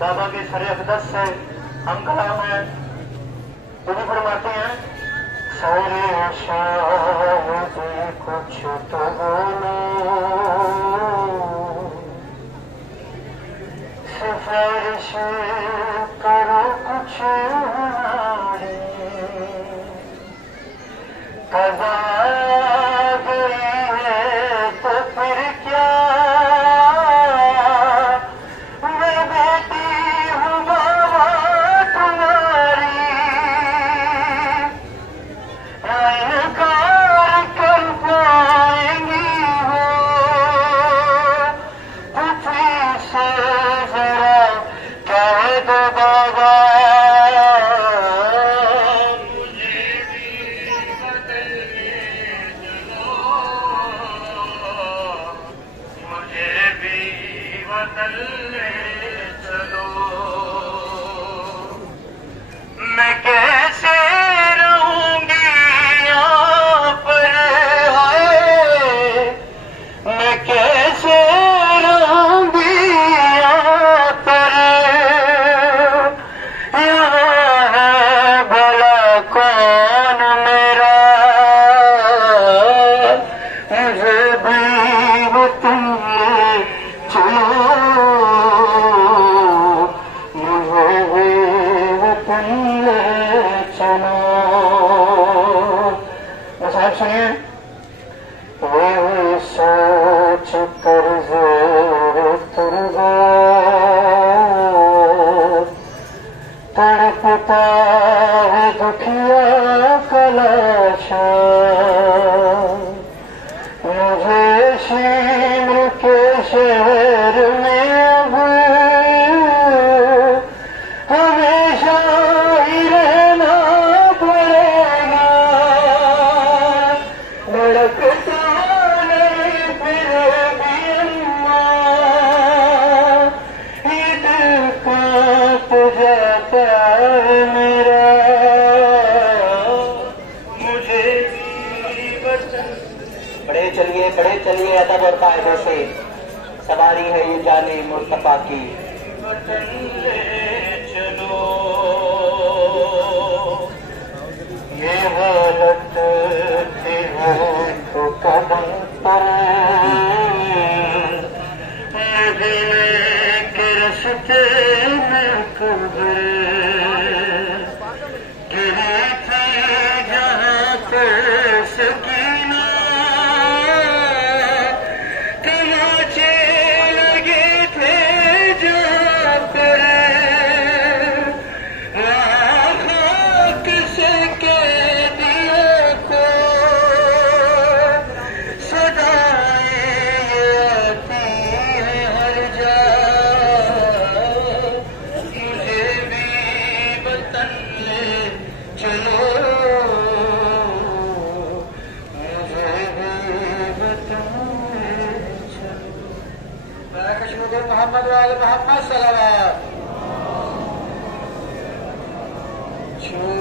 बाबा के सरे अकदस से हम कलाम है, वो भी फरमाते हैं सरे शायद कुछ तो बोलो, सिफारिश करो कुछ हमारी, कज़ा गई है तो फिर क्या, मैं कैसे रहूंगी यहाँ पर, हाय मैं कैसे रहूंगी यहाँ पर, यहाँ है भला कौन मेरा, मुझे भी वो तुम ले चलो, मुझे भी वो तुम ले चलो। साहब सुनिए, वही सोच कर ज़ोर तुरगा तड़पता है दुखिया कलाशा, मुझे शीर के शहर में अब हमेशा ही रहना पड़ेगा, धड़कता नहीं फिर भी अम्मा, ये दिल कांप जाता है मेरा, मुझे भी वतन। बड़े चलिए अदब और कायदे से, सवारी है ये जाने मुस्तफा की, वतन ले चलो। ये हालत थी तो कदम पर, मदीने के रस्ते में कब्र गिरी थी जहाँ पे सकीना, तमाचे लगे थे जहाँ पर, वहाँ खाक से के दिए को सदाएं आती है हर जा, मुझे भी वतन ले चलो, मुझे भी वतन ले चलो। मोहम्मद वाले मोहम्मद सल्लल्लाहु अलैहि वसल्लम।